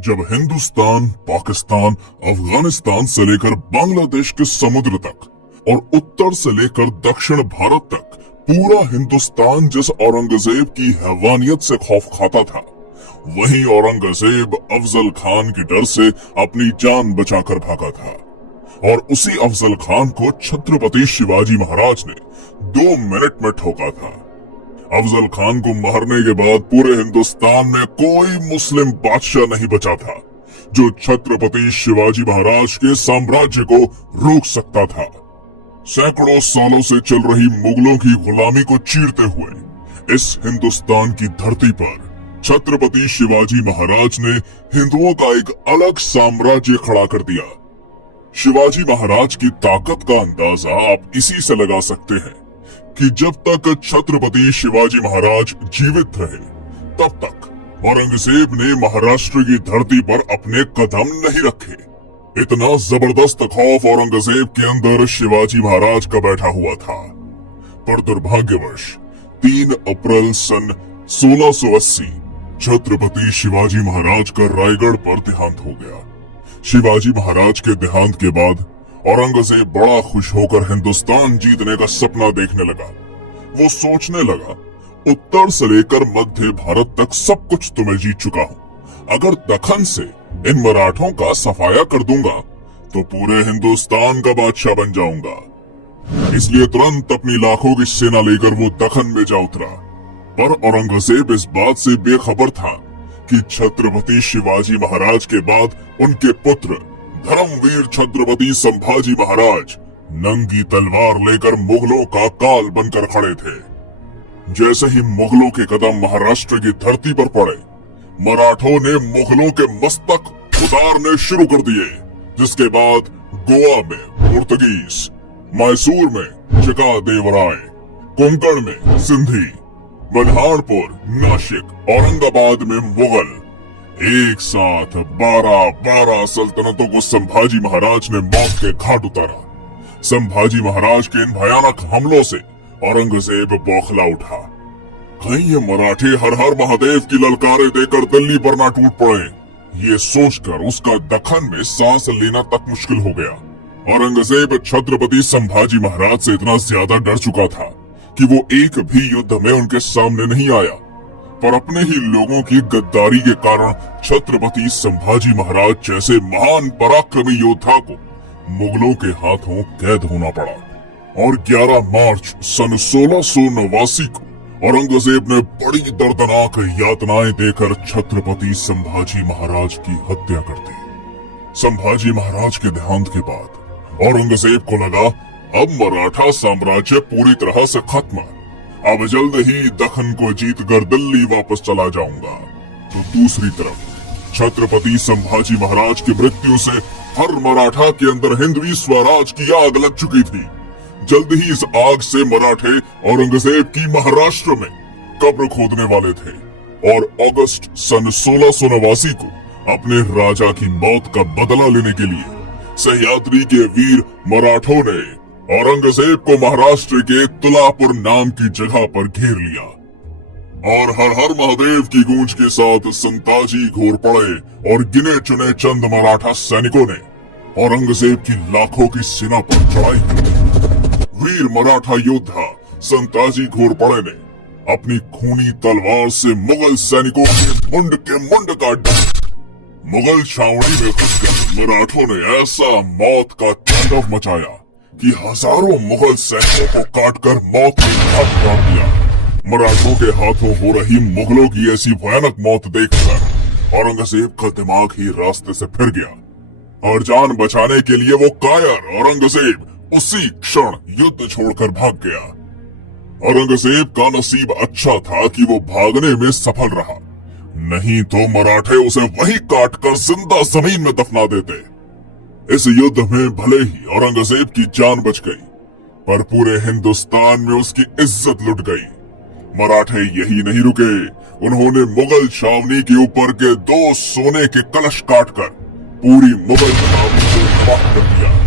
जब हिंदुस्तान, पाकिस्तान, अफगानिस्तान से लेकर बांग्लादेश के समुद्र तक और उत्तर से लेकर दक्षिण भारत तक पूरा हिंदुस्तान जिस औरंगजेब की हैवानियत से खौफ खाता था, वहीं औरंगजेब अफजल खान के डर से अपनी जान बचाकर भागा था। और उसी अफजल खान को छत्रपति शिवाजी महाराज ने 2 मिनट में ठोका था। अफजल खान को मारने के बाद पूरे हिंदुस्तान में कोई मुस्लिम बादशाह नहीं बचा था जो छत्रपति शिवाजी महाराज के साम्राज्य को रोक सकता था। सैकड़ों सालों से चल रही मुगलों की गुलामी को चीरते हुए इस हिंदुस्तान की धरती पर छत्रपति शिवाजी महाराज ने हिंदुओं का एक अलग साम्राज्य खड़ा कर दिया। शिवाजी महाराज की ताकत का अंदाजा आप इसी से लगा सकते हैं कि जब तक छत्रपति शिवाजी महाराज जीवित रहे, तब तक औरंगजेब ने महाराष्ट्र की धरती पर अपने कदम नहीं रखे। इतना जबरदस्त खौफ औरंगजेब के अंदर शिवाजी महाराज का बैठा हुआ था। पर दुर्भाग्यवश 3 अप्रैल सन 1680 छत्रपति शिवाजी महाराज का रायगढ़ पर देहांत हो गया। शिवाजी महाराज के देहांत के बाद औरंगजेब बड़ा खुश होकर हिंदुस्तान जीतने का सपना देखने लगा। वो सोचने लगा, उत्तर से लेकर मध्य भारत तक सब कुछ तो मैं जीत चुका हूँ। अगर दखन से इन मराठों का सफाया कर दूंगा तो पूरे हिंदुस्तान का बादशाह बन जाऊंगा। इसलिए तुरंत अपनी लाखों की सेना लेकर वो दखन में जा उतरा। पर औरंगजेब इस बात से बेखबर था कि छत्रपति शिवाजी महाराज के बाद उनके पुत्र धर्मवीर छत्रपति संभाजी महाराज नंगी तलवार लेकर मुगलों का काल बनकर खड़े थे। जैसे ही मुगलों के कदम महाराष्ट्र की धरती पर पड़े, मराठों ने मुगलों के मस्तक उतारने शुरू कर दिए, जिसके बाद गोवा में पुर्तगीज, मैसूर में चकादेवराय, कोंकण में सिंधी, बल्हारपुर, नासिक, औरंगाबाद में मुगल, एक साथ 12 सल्तनतों को संभाजी महाराज ने मौत के घाट उतारा। संभाजी महाराज के इन भयानक हमलों से औरंगजेब बौखला उठा। कहीं ये मराठे हर हर महादेव की ललकारे देकर दिल्ली पर ना टूट पड़े। ये सोचकर उसका दखन में सांस लेना तक मुश्किल हो गया। औरंगजेब छत्रपति संभाजी महाराज से इतना ज्यादा डर चुका था कि वो एक भी युद्ध में उनके सामने नहीं आया। पर अपने ही लोगों की गद्दारी के कारण छत्रपति संभाजी महाराज जैसे महान पराक्रमी योद्धा को मुगलों के हाथों कैद होना पड़ा। और 11 मार्च सन 1689 को औरंगजेब ने बड़ी दर्दनाक यातनाएं देकर छत्रपति संभाजी महाराज की हत्या कर दी। संभाजी महाराज के देहांत के बाद औरंगजेब को लगा, अब मराठा साम्राज्य पूरी तरह से खत्म। अब जल्द ही दखन को जीतकर दिल्ली वापस चला जाऊंगा। तो दूसरी तरफ छत्रपति संभाजी महाराज की मृत्यु से हर मराठा के अंदर हिंदवी स्वराज की आग लग चुकी थी। जल्द ही इस आग से मराठे औरंगजेब की महाराष्ट्र में कब्र खोदने वाले थे। और अगस्त सन 1689 को अपने राजा की मौत का बदला लेने के लिए सह्याद्री के वीर मराठों ने औरंगजेब को महाराष्ट्र के तुलापुर नाम की जगह पर घेर लिया। और हर हर महादेव की गूंज के साथ संताजी घोर पड़े और गिने चुने चंद मराठा सैनिकों ने औरंगजेब की लाखों की सेना पर चढ़ाई की। वीर मराठा योद्धा संताजी घोर पड़े ने अपनी खूनी तलवार से मुगल सैनिकों के मुंड काट दिए। मुगल छावनी में घुसकर मराठों ने ऐसा मौत का तांडव मचाया कि हजारों मुगल सैनिकों को काटकर मौत के घाट उतार दिया। मराठों के हाथों हो रही मुगलों की ऐसी भयानक मौत देखकर औरंगजेब का दिमाग ही रास्ते से फिर गया और जान बचाने के लिए वो कायर औरंगजेब उसी क्षण युद्ध छोड़कर भाग गया। औरंगजेब का नसीब अच्छा था कि वो भागने में सफल रहा, नहीं तो मराठे उसे वहीं काटकर जिंदा जमीन में दफना देते। इस युद्ध में भले ही औरंगजेब की जान बच गई, पर पूरे हिंदुस्तान में उसकी इज्जत लुट गई। मराठे यही नहीं रुके, उन्होंने मुगल छावनी के ऊपर के 2 सोने के कलश काटकर पूरी मुगल छावनी को तबाह कर दिया।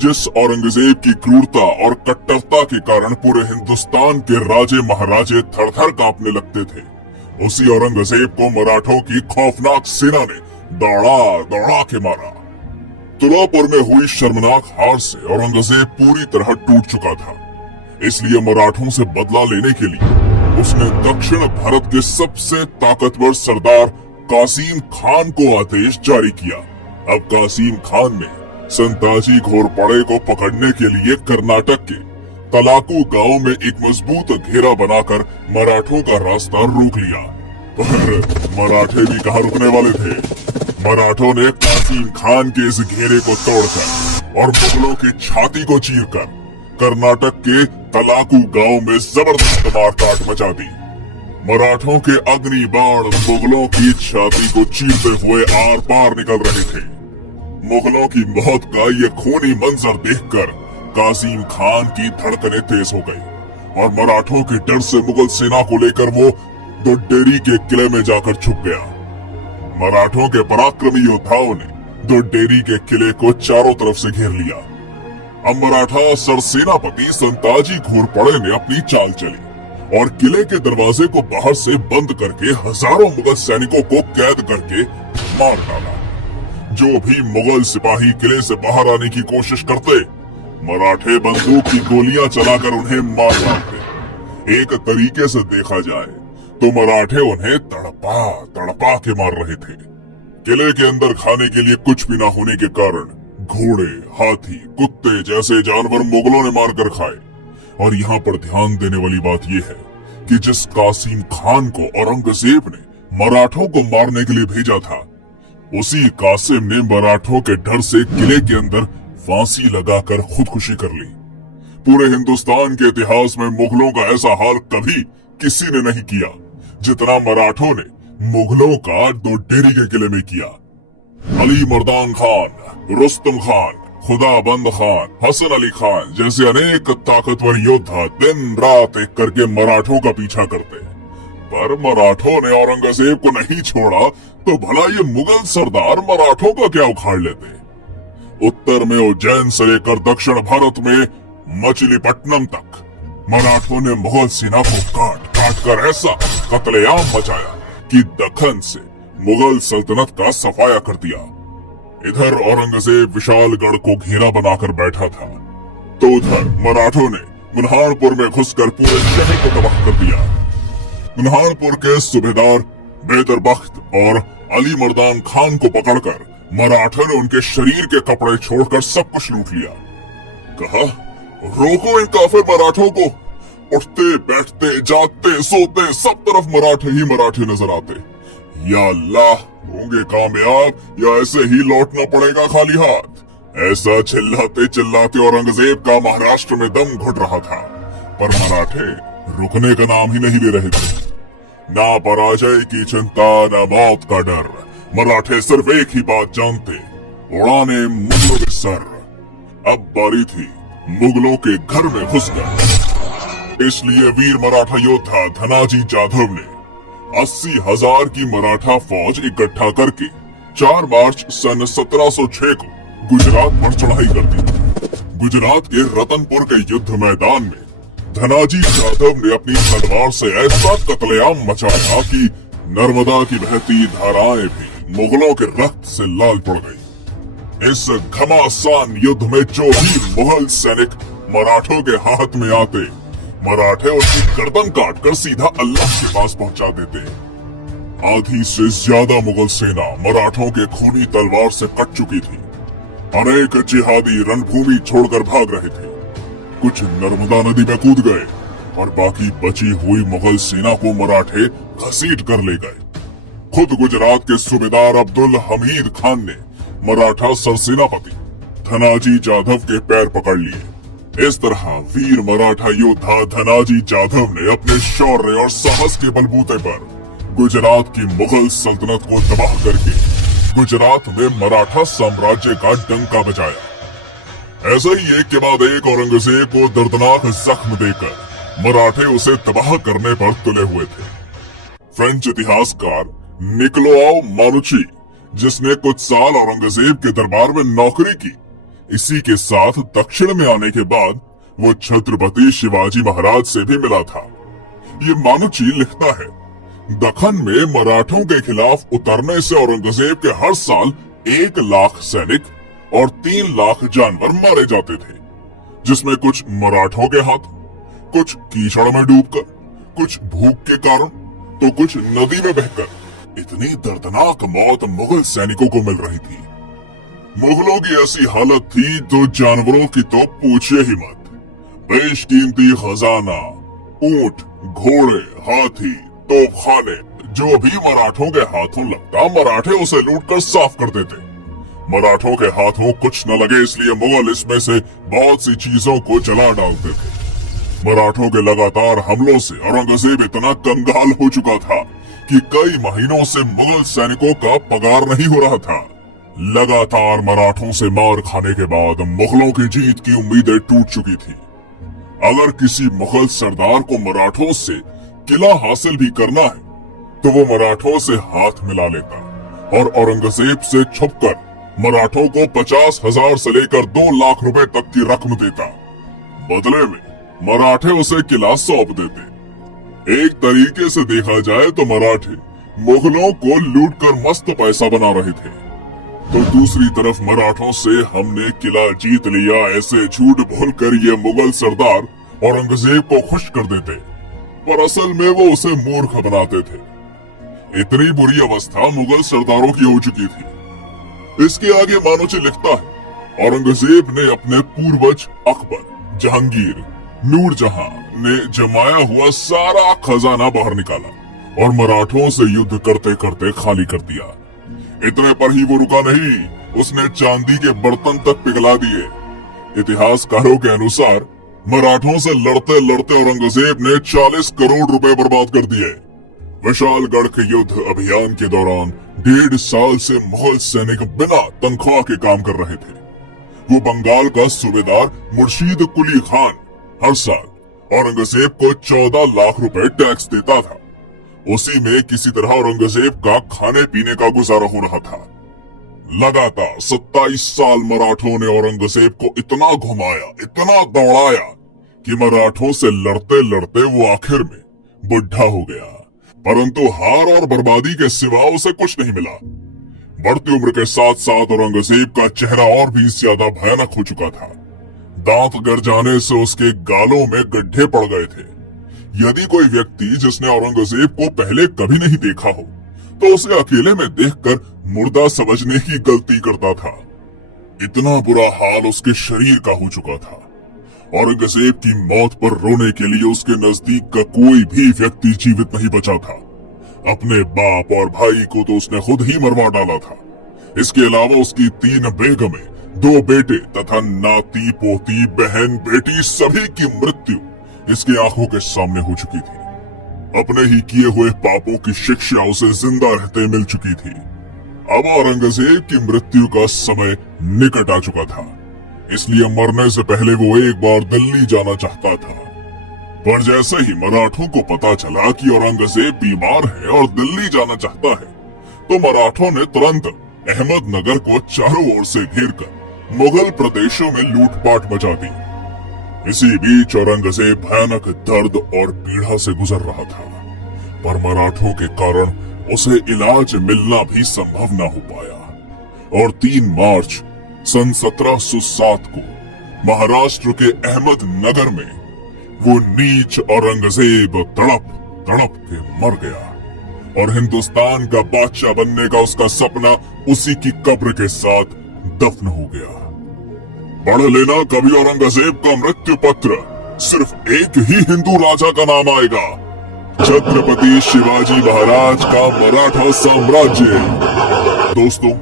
जिस औरंगजेब की क्रूरता और कट्टरता के कारण पूरे हिंदुस्तान के राजे महाराजे थर थर कांपने लगते थे, उसी औरंगजेब को मराठों की खौफनाक सेना ने दौड़ा दौड़ा के मारा। तुलापुर में हुई शर्मनाक हार से औरंगजेब पूरी तरह टूट चुका था। इसलिए मराठों से बदला लेने के लिए उसने दक्षिण भारत के सबसे ताकतवर सरदार कासिम खान को आदेश जारी किया। अब कासिम खान ने संताजी घोरपड़े को पकड़ने के लिए कर्नाटक के तलाकू गांव में एक मजबूत घेरा बनाकर मराठों का रास्ता रोक लिया। पर मराठे भी कहाँ रुकने वाले थे। मराठों ने कासिम खान के इस घेरे को तोड़कर और मुगलों की छाती को चीरकर कर्नाटक के तलाकू गांव में जबरदस्त मारकाट मचा दी। मराठों के अग्नि बाण मुगलों की छाती को चीरते हुए आर पार निकल रहे थे। मुगलों की मौत का ये खूनी मंजर देखकर कासिम खान की धड़कनें तेज हो गई और मराठों के डर से मुगल सेना को लेकर वो दोड्डेरी के किले में जाकर छुप गया। मराठों के पराक्रमी योद्धाओं ने दोड्डेरी के किले को चारों तरफ से घेर लिया। अब मराठा सरसेनापति संताजी घोरपड़े ने अपनी चाल चली और किले के दरवाजे को बाहर से बंद करके हजारों मुगल सैनिकों को कैद करके मार डाला। जो भी मुगल सिपाही किले से बाहर आने की कोशिश करते, मराठे बंदूक की गोलियां चलाकर उन्हें मार डालते। एक तरीके से देखा जाए तो मराठे उन्हें तड़पा तड़पा के मार रहे थे। किले के अंदर खाने के लिए कुछ भी न होने के कारण घोड़े, हाथी, कुत्ते जैसे जानवर मुगलों ने मारकर खाए। और यहाँ पर ध्यान देने वाली बात यह है कि जिस कासिम खान को औरंगजेब ने मराठों को मारने के लिए भेजा था, उसी कासिम ने मराठों के डर से किले के अंदर फांसी लगाकर खुदकुशी कर ली। पूरे हिंदुस्तान के इतिहास में मुगलों का ऐसा हाल कभी किसी ने नहीं किया जितना मराठों ने मुगलों का दोड्डेरी के किले में किया। अली मर्दान खान, रुस्तम खान, खुदाबंद खान, हसन अली खान जैसे अनेक ताकतवर योद्धा दिन रात एक करके मराठों का पीछा करते, पर मराठों ने औरंगजेब को नहीं छोड़ा तो भला ये मुगल सरदार मराठों का क्या उखाड़ लेते। उत्तर में उज्जैन से लेकर दक्षिण भारत में मछलीपट्टनम तक मराठों ने मुगल सेना को काट काट कर ऐसा कत्लेआम मचाया कि दक्खन से मुगल सल्तनत का सफाया कर दिया। इधर औरंगजेब विशालगढ़ को घेरा बनाकर बैठा था, तो उधर मराठों ने बुरहानपुर में घुसकर पूरे शहर को तबाह कर दिया। बुरहानपुर के सूबेदार बैदर बख्त और अली मर्दान खान को पकड़कर मराठों ने उनके शरीर के कपड़े छोड़कर सब कुछ लूट लिया। कहा, रोको इन काफिर मराठों को। उठते बैठते जागते सोते सब तरफ मराठे ही मराठे नजर आते। या अल्लाह, होंगे कामयाब या ऐसे ही लौटना पड़ेगा खाली हाथ। ऐसा चिल्लाते चिल्लाते औरंगजेब का महाराष्ट्र में दम घुट रहा था, पर मराठे रुकने का नाम ही नहीं ले रहे थे। ना पराजय की चिंता, ना मौत का डर, मराठे सिर्फ एक ही बात जानते, उड़ाने मुगलों के सर। अब बारी थी मुगलों के घर में घुसकर। इसलिए वीर मराठा योद्धा धनाजी जाधव ने 80,000 की मराठा फौज इकट्ठा करके 4 मार्च सन 1706 को गुजरात पर चढ़ाई कर दी। गुजरात के रतनपुर के युद्ध मैदान में धनाजी जाधव ने अपनी तलवार से ऐसा कत्लेआम मचाया कि नर्मदा की बहती धाराएं भी मुगलों के रक्त से लाल पड़ गई। इस घमासान युद्ध में जो भी मुगल सैनिक मराठों के हाथ में आते, मराठे उसकी गर्दन काटकर सीधा अल्लाह के पास पहुंचा देते। आधी से ज्यादा मुगल सेना मराठों के खूनी तलवार से कट चुकी थी। अनेक जिहादी रणभूमि छोड़कर भाग रहे थे। कुछ नर्मदा नदी में कूद गए और बाकी बची हुई मुगल सेना को मराठे घसीट कर ले गए। खुद गुजरात के सूबेदार अब्दुल हमीद खान ने मराठा सरसेनापति धनाजी जाधव के पैर पकड़ लिए। इस तरह वीर मराठा योद्धा धनाजी जाधव ने अपने शौर्य और साहस के बलबूते पर गुजरात की मुगल सल्तनत को तबाह करके गुजरात में मराठा साम्राज्य का डंका बजाया। ऐसा ही एक के बाद एक औरंगजेब को दर्दनाक जख्म देकर मराठे उसे तबाह करने पर तुले हुए थे। फ्रेंच इतिहासकार निकोलाउ मानुची, जिसने कुछ साल औरंगजेब के दरबार में नौकरी की, इसी के साथ दक्षिण में आने के बाद वो छत्रपति शिवाजी महाराज से भी मिला था। ये मानुची लिखता है दखन में मराठों के खिलाफ उतरने से औरंगजेब के हर साल 1 लाख सैनिक और 3 लाख जानवर मारे जाते थे, जिसमें कुछ मराठों के हाथ, कुछ कीचड़ में डूबकर, कुछ भूख के कारण, तो कुछ नदी में बहकर। इतनी दर्दनाक मौत मुगल सैनिकों को मिल रही थी। मुगलों की ऐसी हालत थी तो जानवरों की तो पूछिए ही मत। बेशकीमती खजाना, ऊंट, घोड़े, हाथी, तोपखाने जो भी मराठों के हाथों लगता, मराठे उसे लूटकर साफ कर देते। मराठों के हाथों कुछ न लगे इसलिए मुगल इसमें से बहुत सी चीजों को जला डालते थे। मराठों के लगातार हमलों से औरंगजेब इतना कंगाल हो चुका था कि कई महीनों से मुगल सैनिकों का पगार नहीं हो रहा था। लगातार मराठों से मार खाने के बाद मुगलों की जीत की उम्मीदें टूट चुकी थी। अगर किसी मुगल सरदार को मराठों से किला हासिल भी करना है तो वो मराठों से हाथ मिला लेता और औरंगजेब से छुपकर मराठों को 50,000 से लेकर 2 लाख रुपए तक की रकम देता। बदले में मराठे उसे किला सौंप देते। एक तरीके से देखा जाए तो मराठे मुगलों को लूटकर मस्त पैसा बना रहे थे, तो दूसरी तरफ मराठों से हमने किला जीत लिया ऐसे झूठ बोलकर ये मुगल सरदार औरंगजेब को खुश कर देते, पर असल में वो उसे मूर्ख बनाते थे। इतनी बुरी अवस्था मुगल सरदारों की हो चुकी थी। इसके आगे मानोची लिखता है, औरंगजेब ने अपने पूर्वज अकबर, जहांगीर, नूरजहां ने जमाया हुआ सारा खजाना बाहर निकाला और मराठों से युद्ध करते करते खाली कर दिया। इतने पर ही वो रुका नहीं, उसने चांदी के बर्तन तक पिघला दिए। इतिहासकारों के अनुसार मराठों से लड़ते लड़ते औरंगजेब ने 40 करोड़ रुपए बर्बाद कर दिए। विशालगढ़ के युद्ध अभियान के दौरान 1.5 साल से मुगल सैनिक बिना तनख्वाह के काम कर रहे थे। वो बंगाल का सूबेदार मुर्शीद कुली खान हर साल औरंगजेब को 14 लाख रुपए टैक्स देता था। उसी में किसी तरह औरंगजेब का खाने पीने का गुजारा हो रहा था। लगातार 27 साल मराठों ने औरंगजेब को इतना घुमाया, इतना दौड़ाया कि मराठों से लड़ते लड़ते वो आखिर में बुढ़ा हो गया। परंतु हार और बर्बादी के सिवा उसे कुछ नहीं मिला। बढ़ती उम्र के साथ साथ औरंगजेब का चेहरा और भी ज्यादा भयानक हो चुका था। दांत गिर जाने से उसके गालों में गड्ढे पड़ गए थे। यदि कोई व्यक्ति जिसने औरंगजेब को पहले कभी नहीं देखा हो तो उसे अकेले में देखकर मुर्दा समझने की गलती करता था। इतना बुरा हाल उसके शरीर का हो चुका था। औरंगजेब की मौत पर रोने के लिए उसके नजदीक का कोई भी व्यक्ति जीवित नहीं बचा था। अपने बाप और भाई को तो उसने खुद ही मरवा डाला था। इसके अलावा उसकी 3 बेगमें, 2 बेटे तथा नाती पोती, बहन बेटी सभी की मृत्यु इसकी आंखों के सामने हो चुकी थी। अपने ही किए हुए पापों की शिक्षा उसे जिंदा रहते मिल चुकी थी। अब औरंगजेब की मृत्यु का समय निकट आ चुका था, इसलिए मरने से पहले वो एक बार दिल्ली जाना चाहता था। पर जैसे ही मराठों को पता चला कि औरंगजेब बीमार है और दिल्ली जाना चाहता है, तो मराठों ने तुरंत अहमदनगर को चारों ओर से घेरकर मुगल प्रदेशों में लूटपाट मचा दी। इसी बीच औरंगजेब भयानक दर्द और पीड़ा से गुजर रहा था, पर मराठों के कारण उसे इलाज मिलना भी संभव न हो पाया और 3 मार्च सन 1707 को महाराष्ट्र के अहमदनगर में वो नीच औरंगजेब तड़प तड़प के मर गया और हिंदुस्तान का बादशाह बनने का उसका सपना उसी की कब्र के साथ दफन हो गया। पढ़ लेना कभी औरंगजेब का मृत्यु पत्र, सिर्फ एक ही हिंदू राजा का नाम आएगा, छत्रपति शिवाजी महाराज का मराठा साम्राज्य। दोस्तों,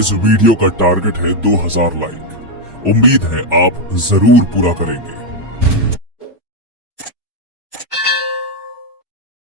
इस वीडियो का टारगेट है 2000 लाइक। उम्मीद है आप जरूर पूरा करेंगे।